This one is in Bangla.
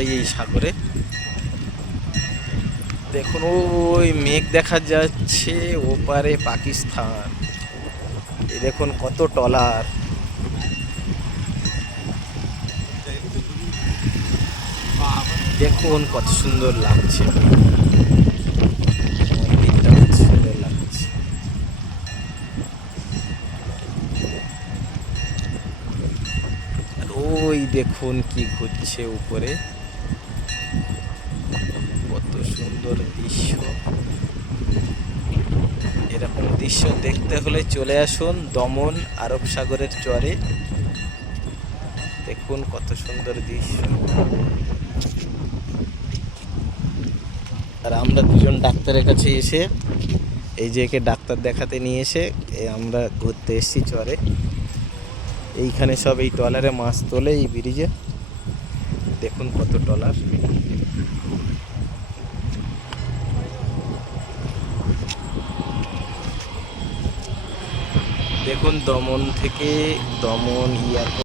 যায় এই সাগরে। দেখুন ওই মেঘ দেখা যাচ্ছে, ওপারে পাকিস্তান। এই দেখুন কত টলার, দেখুন কত সুন্দর লাগছে, মন্দিরটা কত সুন্দর লাগছে। আর ওই দেখুন কি ঘুরছে উপরে, কত সুন্দর দৃশ্য। এরকম দৃশ্য দেখতে হলে চলে আসুন দমন আরব সাগরের চরে। দেখুন কত সুন্দর দৃশ্য। আর আমরা দুজন ডাক্তারের কাছে এসে, এই যে একে ডাক্তার দেখাতে নিয়ে এসে আমরা ঘুরতে এসেছি চরে। এইখানে সব এই ট্রলারে মাছ তোলে এই ব্রিজে। দেখুন কত ট্রলার। দেখুন দমন থেকে, দমন ইয়ারপোর্ট